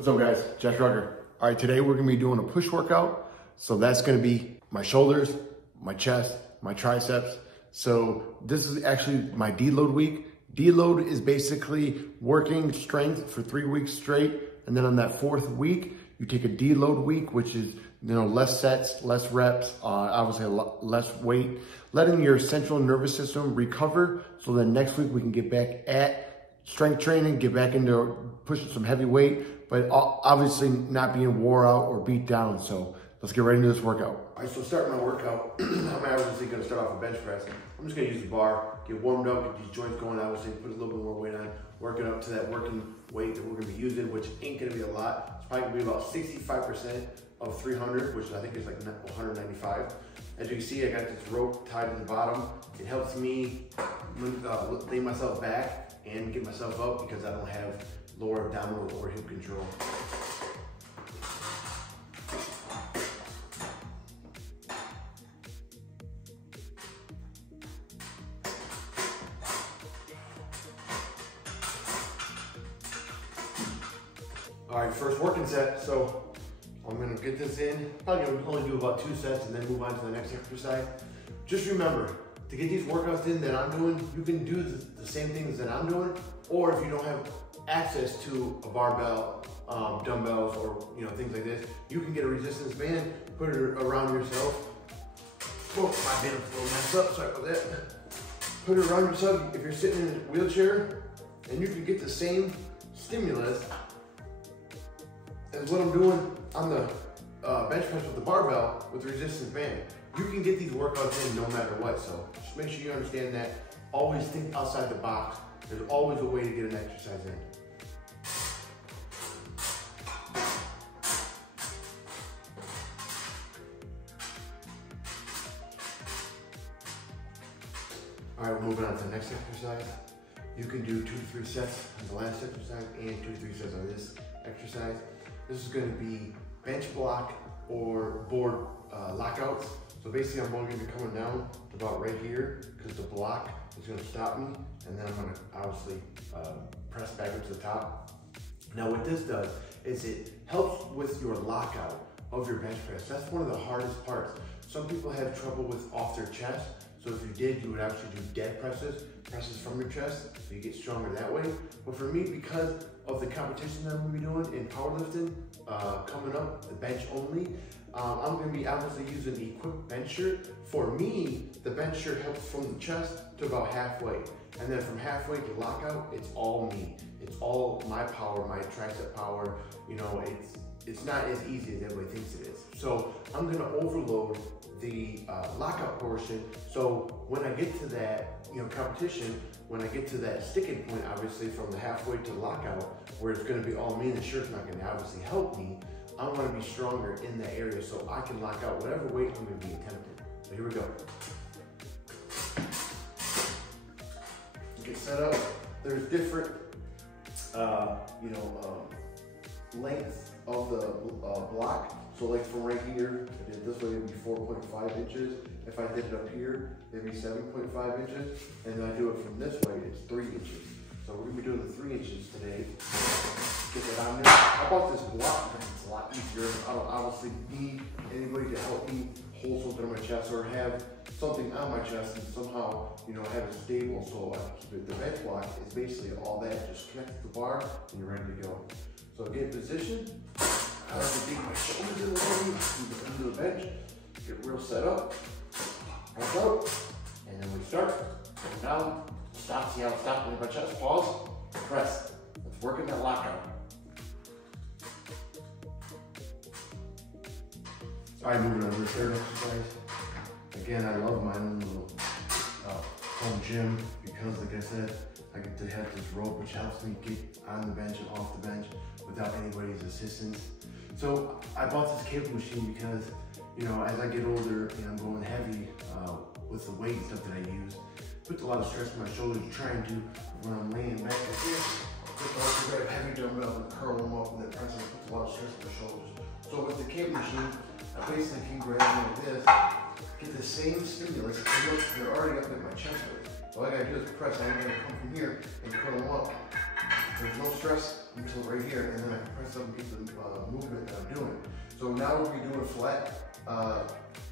What's up guys, Josh Rucker. All right, today we're gonna be doing a push workout. So that's gonna be my shoulders, my chest, my triceps. So this is actually my deload week. Deload is basically working strength for 3 weeks straight. And then on that 4th week, you take a deload week, which is less sets, less reps, obviously less weight, letting your central nervous system recover. So then next week we can get back at strength training, get back into pushing some heavy weight, but obviously not being wore out or beat down. So let's get right into this workout. All right, so starting my workout, I'm obviously gonna start off with bench press. I'm just gonna use the bar, get warmed up, get these joints going, obviously put a little bit more weight on, working up to that working weight that we're gonna be using, which ain't gonna be a lot. It's probably gonna be about 65% of 300, which I think is like 195. As you can see, I got this rope tied to the bottom. It helps me lay myself back and get myself up because I don't have lower abdominal or hip control. All right, first working set. So I'm gonna get this in. Probably gonna only do about 2 sets and then move on to the next exercise. Just remember, to get these workouts in that I'm doing, you can do the same things that I'm doing, or if you don't have access to a barbell, dumbbells, or things like this, you can get a resistance band, put it around yourself. Oh, my band's a little messed up, sorry about that. Put it around yourself if you're sitting in a wheelchair, and you can get the same stimulus as what I'm doing on the bench press with the barbell with the resistance band. You can get these workouts in no matter what, so just make sure you understand that. Always think outside the box. There's always a way to get an exercise in. All right, we're moving on to the next exercise. You can do 2 to 3 sets on the last exercise and 2 to 3 sets on this exercise. This is going to be bench block or board lockouts. So basically I'm going to be coming down to about right here because the block is going to stop me, and then I'm going to obviously press back up to the top. Now what this does is it helps with your lockout of your bench press. That's one of the hardest parts. Some people have trouble with off their chest. So if you did, you would actually do dead presses from your chest, so you get stronger that way. But for me, because of the competition that I'm gonna be doing in powerlifting, coming up, the bench only, I'm gonna be obviously using the equipped bench shirt. For me, the bench shirt helps from the chest to about halfway. And then from halfway to lockout, it's all me. It's all my power, my tricep power. It's not as easy as everybody thinks it is. So I'm gonna overload the lockout portion. So when I get to that competition, when I get to that sticking point, obviously from the halfway to the lockout, where it's gonna be all me and the shirt's not gonna obviously help me, I wanna be stronger in that area so I can lock out whatever weight I'm gonna be attempting. So here we go. Get set up. There's different lengths of the block. So like from right here, if I did this way, it'd be 4.5 inches. If I did it up here, it'd be 7.5 inches. And then I do it from this way, it's 3 inches. So we're gonna be doing the 3 inches today. Get that on there. I bought this block because it's a lot easier. I don't obviously need anybody to help me hold something on my chest or have something on my chest and somehow, have it stable. So the bench block is basically all that. Just connect to the bar and you're ready to go. So get in position. I like to dig my shoulders in the way, into the bench, get real set up, back up, and then we start, go down, stop, see how it stops with my chest, pause, press. Let's work in that lockout. All right, moving on to the third exercise. Again, I love my own little home gym because, like I said, I get to have this rope which helps me get on the bench and off the bench without anybody's assistance. So I bought this cable machine because, as I get older and I'm going heavy with the weight and stuff that I use, it puts a lot of stress on my shoulders trying to, when I'm laying back like this, grab heavy dumbbells and curl them up and then press them, it puts a lot of stress on my shoulders. So with the cable machine, I basically can grab them like this, get the same stimulus, they're already up at my chest weight. So all I gotta do is press, I'm gonna come from here and curl them up. there's no stress until right here, and then I can press up and get the movement that I'm doing. So now we're going to be doing flat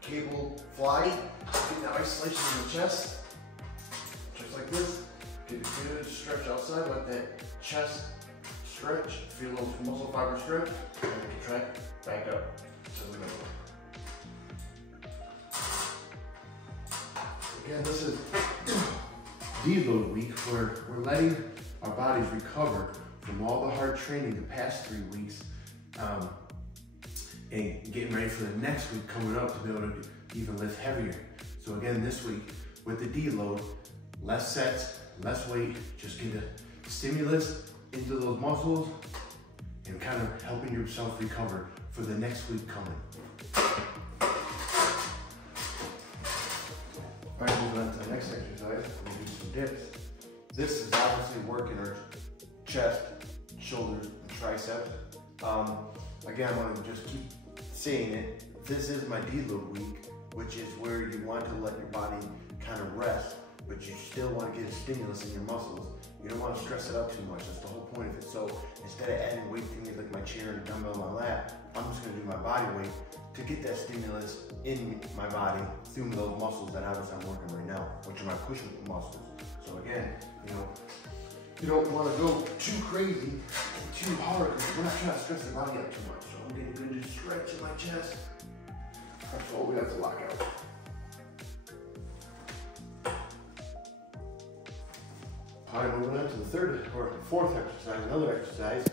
cable fly. Get that isolation in the chest, just like this. Get a good stretch outside, let that chest stretch, feel those muscle fibers stretch, and then contract back up to the middle. Again, this is Deload week where we're letting our bodies recover from all the hard training the past 3 weeks and getting ready for the next week coming up to be able to even lift heavier. So again, this week with the deload, less sets, less weight, just get a stimulus into those muscles and kind of helping yourself recover for the next week coming. All right, moving on to the next exercise, we're gonna do some dips. This is obviously working our chest, shoulders, and triceps. Again, I want to just keep saying it. This is my deload week, which is where you want to let your body kind of rest, but you still want to get a stimulus in your muscles. You don't want to stress it out too much. That's the whole point of it. So instead of adding weight to me like my chair and a dumbbell on my lap, I'm just going to do my body weight to get that stimulus in my body through those muscles that obviously I'm working right now, which are my push muscles. So again, you don't want to go too crazy, too hard, because we're not trying to stress the body out too much. So I'm getting a good stretch in my chest. That's all we have to lock out. All right, moving on to the third or fourth exercise, another exercise.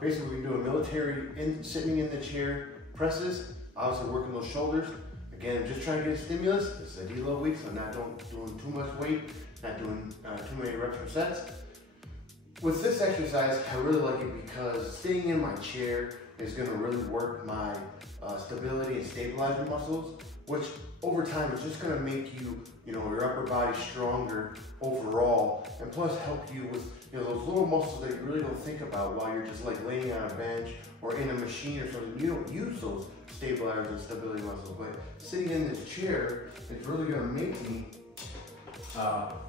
Basically, we can do a military sitting in the chair presses, obviously working those shoulders. Again, just trying to get a stimulus. This is a deload week, so not doing too much weight, not doing too many reps or sets. With this exercise, I really like it because sitting in my chair is going to really work my stability and stabilizer muscles, which over time is just going to make you, your upper body stronger overall, and plus help you with, those little muscles that you really don't think about while you're just like laying on a bench or in a machine or something. You don't use those stabilizers and stability muscles, but sitting in this chair is really going to make me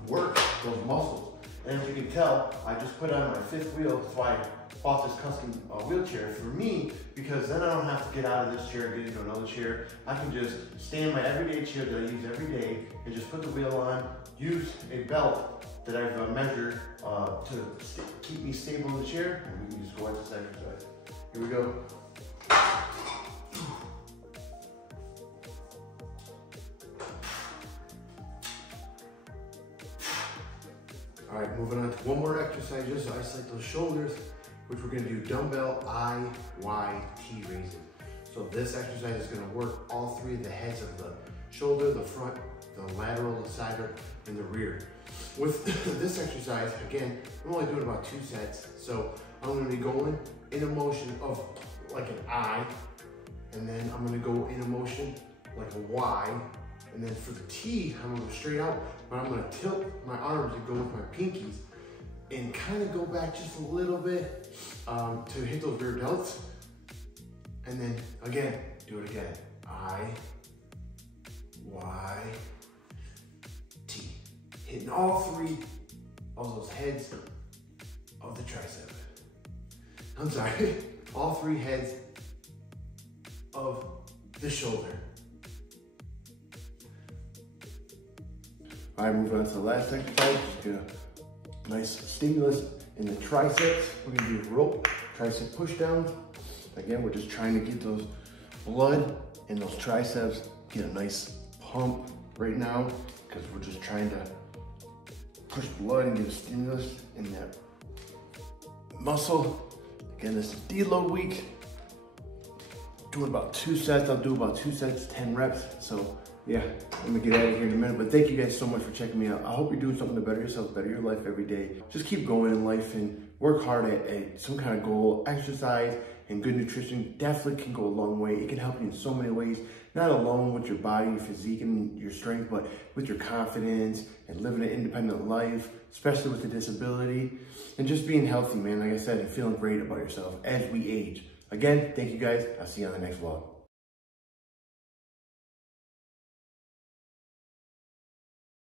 work those muscles. And as you can tell, I just put on my fifth wheel. That's why I bought this custom wheelchair for me, because then I don't have to get out of this chair and get into another chair. I can just stay in my everyday chair that I use every day and just put the wheel on, use a belt that I've measured to keep me stable in the chair, and we can just go at this exercise. Here we go. All right, moving on to one more exercise, just to isolate those shoulders, which we're gonna do dumbbell IYT raising. So this exercise is gonna work all three of the heads of the shoulder, the front, the lateral, the side, and the rear. With this exercise, again, I'm only doing about 2 sets. So I'm gonna be going in a motion of like an I, and then I'm gonna go in a motion like a Y, and then for the T, I'm gonna go straight out, but I'm gonna tilt my arms and go with my pinkies and kind of go back just a little bit to hit those rear delts. And then again, do it again. I, Y, T. Hitting all three of those heads of the tricep. I'm sorry, all three heads of the shoulder. All right, moving on to the last exercise. Just get a nice stimulus in the triceps. We're gonna do rope tricep push downs. Again, we're just trying to get those blood in those triceps, get a nice pump right now, because we're just trying to push blood and get a stimulus in that muscle. Again, this is deload week. Doing about 2 sets. I'll do about 2 sets, 10 reps. So yeah, I'm gonna get out of here in a minute, but thank you guys so much for checking me out. I hope you're doing something to better yourself, better your life every day. Just keep going in life and work hard at some kind of goal. Exercise and good nutrition definitely can go a long way. It can help you in so many ways, not alone with your body, your physique, and your strength, but with your confidence and living an independent life, especially with a disability, and just being healthy, man. Like I said, and feeling great about yourself as we age. Again, thank you guys. I'll see you on the next vlog.